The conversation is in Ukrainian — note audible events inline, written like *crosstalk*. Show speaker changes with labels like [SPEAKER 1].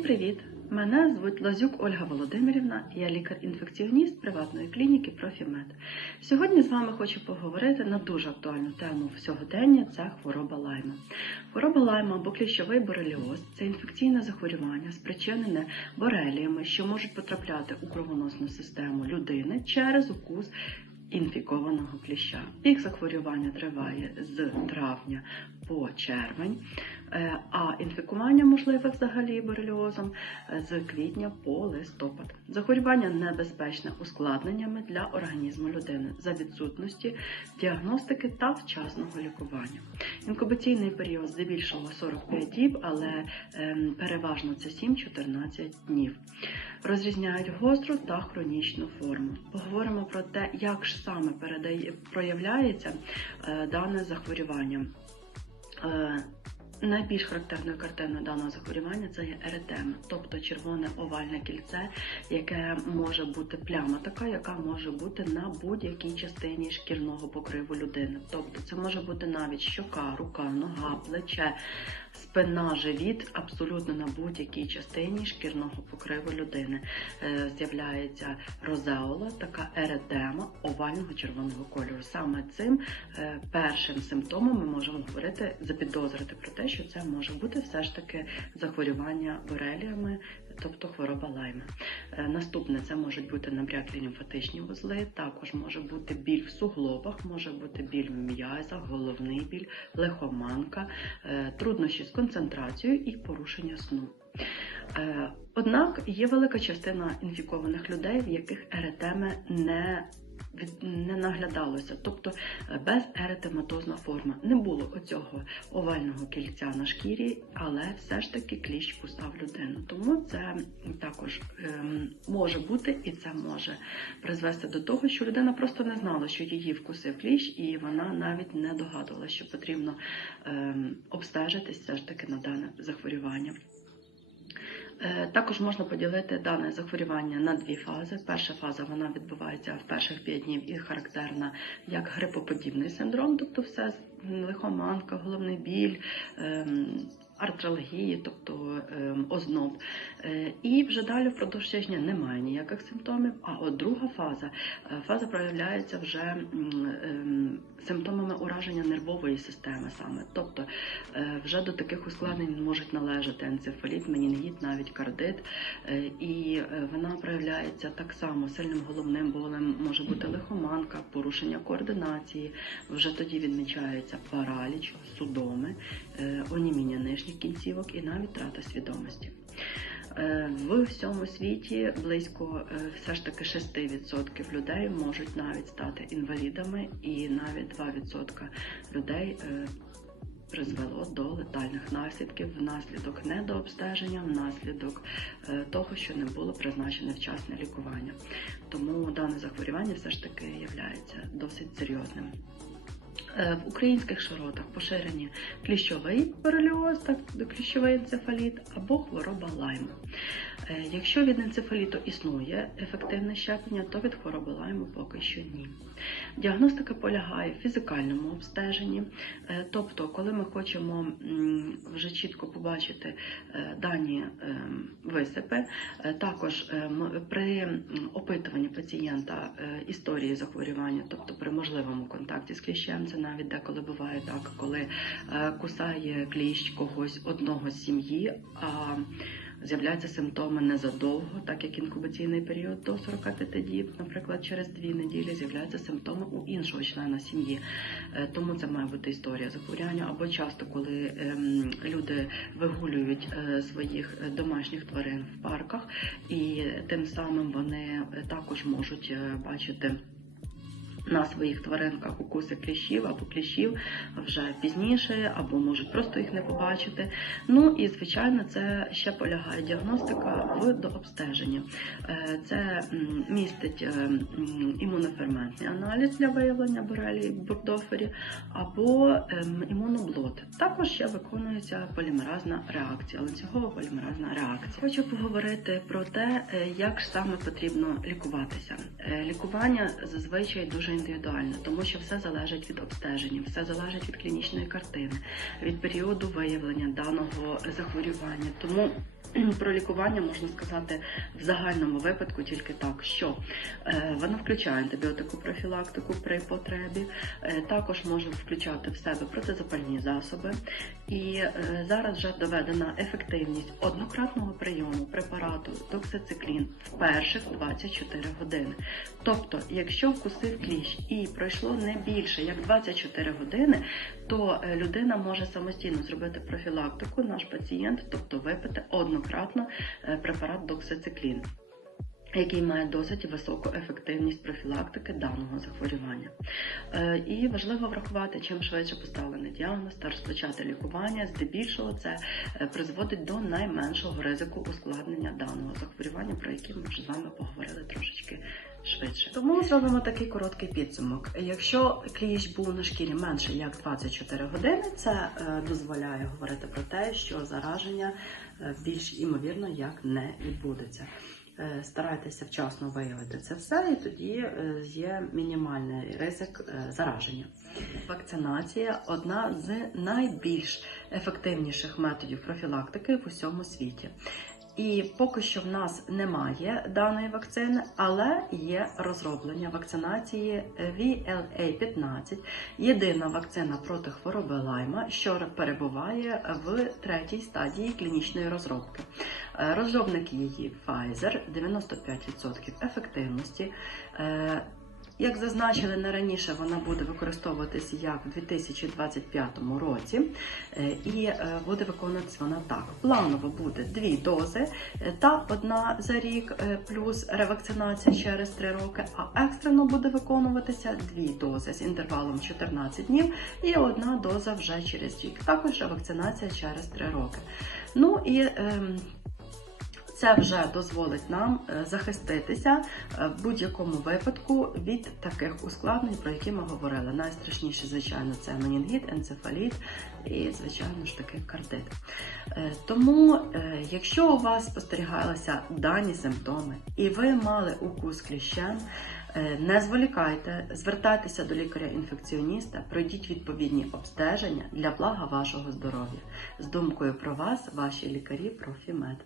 [SPEAKER 1] Привіт! Мене звуть Лазюк Ольга Володимирівна, я лікар-інфекціоніст приватної клініки Профімед. Сьогодні з вами хочу поговорити на дуже актуальну тему сьогодення це хвороба лайма. Хвороба лайма або кліщовий бореліоз це інфекційне захворювання, спричинене бореліями, що можуть потрапляти у кровоносну систему людини через укус інфікованого кліща. Пік захворювання триває з травня по червень, а інфікування можливе взагалі бореліозом е, з квітня по листопад. Захворювання небезпечне ускладненнями для організму людини за відсутності діагностики та вчасного лікування. Інкубаційний період здебільшого 45 діб, але ем, переважно це 7-14 днів. Розрізняють гостру та хронічну форму. Поговоримо про те, як ж саме передає, проявляється е, дане захворювання. Найбільш характерною картиною даного захворювання це є еретема, тобто червоне овальне кільце, яке може бути пляма, така, яка може бути на будь-якій частині шкірного покриву людини. Тобто це може бути навіть щока, рука, нога, плече, спина, живіт, абсолютно на будь-якій частині шкірного покриву людини. Е, З'являється розеола, така еретема овального червоного кольору. Саме цим е, першим симптомом ми можемо говорити, запідозрити про те, що це може бути все ж таки захворювання бореліями, тобто хвороба лайма. Е, Наступне це можуть бути набряклі лімфатичні вузли, також може бути біль в суглобах, може бути біль в м'язах, головний біль, лихоманка, е, труднощі з концентрацією і порушення сну. Е, Однак є велика частина інфікованих людей, в яких еретеми не не наглядалося, тобто без еретематозна форма. Не було оцього овального кільця на шкірі, але все ж таки кліщ кусав людину. Тому це також ем, може бути і це може призвести до того, що людина просто не знала, що її вкусив кліщ, і вона навіть не догадувалася, що потрібно ем, обстежитись все ж таки на дане захворювання. Е, Також можна поділити дане захворювання на дві фази. Перша фаза вона відбувається в перших 5 днів і характерна як грипоподібний синдром, тобто все лихоманка, головний біль. Артралгії, тобто ем, озноб. Е, І вже далі впродовж тижня немає ніяких симптомів. А от друга фаза е, фаза проявляється вже ем, симптомами ураження нервової системи саме. Тобто е, вже до таких ускладнень можуть належати енцефаліт, менінгіт, навіть кардит. І вона проявляється так само сильним головним болем, може бути лихоманка, порушення координації. Вже тоді відмічається параліч, судоми, оніміння нижніх кінцівок і навіть трата свідомості. Е, В всьому світі близько е, все ж таки 6% людей можуть навіть стати інвалідами, і навіть 2% людей е, призвело до летальних наслідків внаслідок недообстеження, внаслідок того, що не було призначене вчасне лікування. Тому дане захворювання все ж таки є досить серйозним. Е, В українських широтах поширені кліщовий бореліоз, так кліщовий енцефаліт або хвороба лайма. Е, Якщо від енцефаліту існує ефективне щеплення, то від хвороби лайму поки що ні. Діагностика полягає в фізикальному обстеженні, е, тобто, коли ми хочемо вже чітко побачити е, дані висипи, також при опитуванні пацієнта історії захворювання, тобто при можливому контакті з кліщем, це навіть деколи буває так, коли кусає кліщ когось одного з сім'ї. а З'являються симптоми незадовго, так як інкубаційний період до 45 діб, наприклад, через дві неділі з'являються симптоми у іншого члена сім'ї. Е, Тому це має бути історія захворювання. Або часто, коли ем, люди вигулюють е, своїх домашніх тварин в парках, і тим самим вони також можуть е, бачити. На своїх тваринках укуси кліщів або кліщів вже пізніше, або можуть просто їх не побачити. Ну і звичайно, це ще полягає діагностика в дообстеженні. Е, Це містить е, імуноферментний аналіз для виявлення борелії в бурдофері або ем, імуноблот. Також ще виконується полімеразна реакція, ланцюгова полімеразна реакція. Хочу поговорити про те, е, як саме потрібно лікуватися. Лікування зазвичай дуже дуже тому що все залежить від обстеження, все залежить від клінічної картини, від періоду виявлення даного захворювання. Тому *clears throat* про лікування можна сказати в загальному випадку тільки так, що е, воно включає антибіотику профілактику при потребі, е, також може включати в себе протизапальні засоби. І е, зараз вже доведена ефективність однократного прийому препарату доксициклін в перших 24 години. Тобто, якщо вкусив кліщ і пройшло не більше як 24 години, то е, людина може самостійно зробити профілактику, наш пацієнт, тобто випити однократно е, препарат доксициклін. Який має досить високу ефективність профілактики даного захворювання. Е, І важливо врахувати, чим швидше поставлений діагноз та розпочати лікування, здебільшого це е, призводить до найменшого ризику ускладнення даного захворювання, про яке ми вже з вами поговорили трошечки швидше. Тому зробимо такий короткий підсумок. Якщо кліщ був на шкірі менше як 24 години, це е, дозволяє говорити про те, що зараження більш імовірно як не відбудеться. Е, Старайтеся вчасно виявити це все, і тоді е, є мінімальний ризик е, зараження. Вакцинація одна з найбільш ефективніших методів профілактики в усьому світі. І поки що в нас немає даної вакцини, але є розроблення вакцинації VLA-15, єдина вакцина проти хвороби лайма, що перебуває в третій стадії клінічної розробки. Е, Розробник її Pfizer, 95% ефективності. Як зазначили не раніше, вона буде використовуватися як в 2025 році, е, і е, буде виконуватися вона так. Планово буде дві дози е, та одна за рік, плюс ревакцинація через 3 роки, а екстрено буде виконуватися дві дози з інтервалом 14 днів і одна доза вже через рік. Також ревакцинація через 3 роки. Ну і ем, це вже дозволить нам е, захиститися е, в будь-якому випадку від таких ускладнень, про які ми говорили. Найстрашніше, звичайно, це менінгіт, енцефаліт і, звичайно ж таки, кардит. Е, Тому, якщо у вас спостерігалися дані симптоми і ви мали укус кліщем, не зволікайте, звертайтеся до лікаря-інфекціоніста, пройдіть відповідні обстеження для блага вашого здоров'я. З думкою про вас, ваші лікарі, профімед.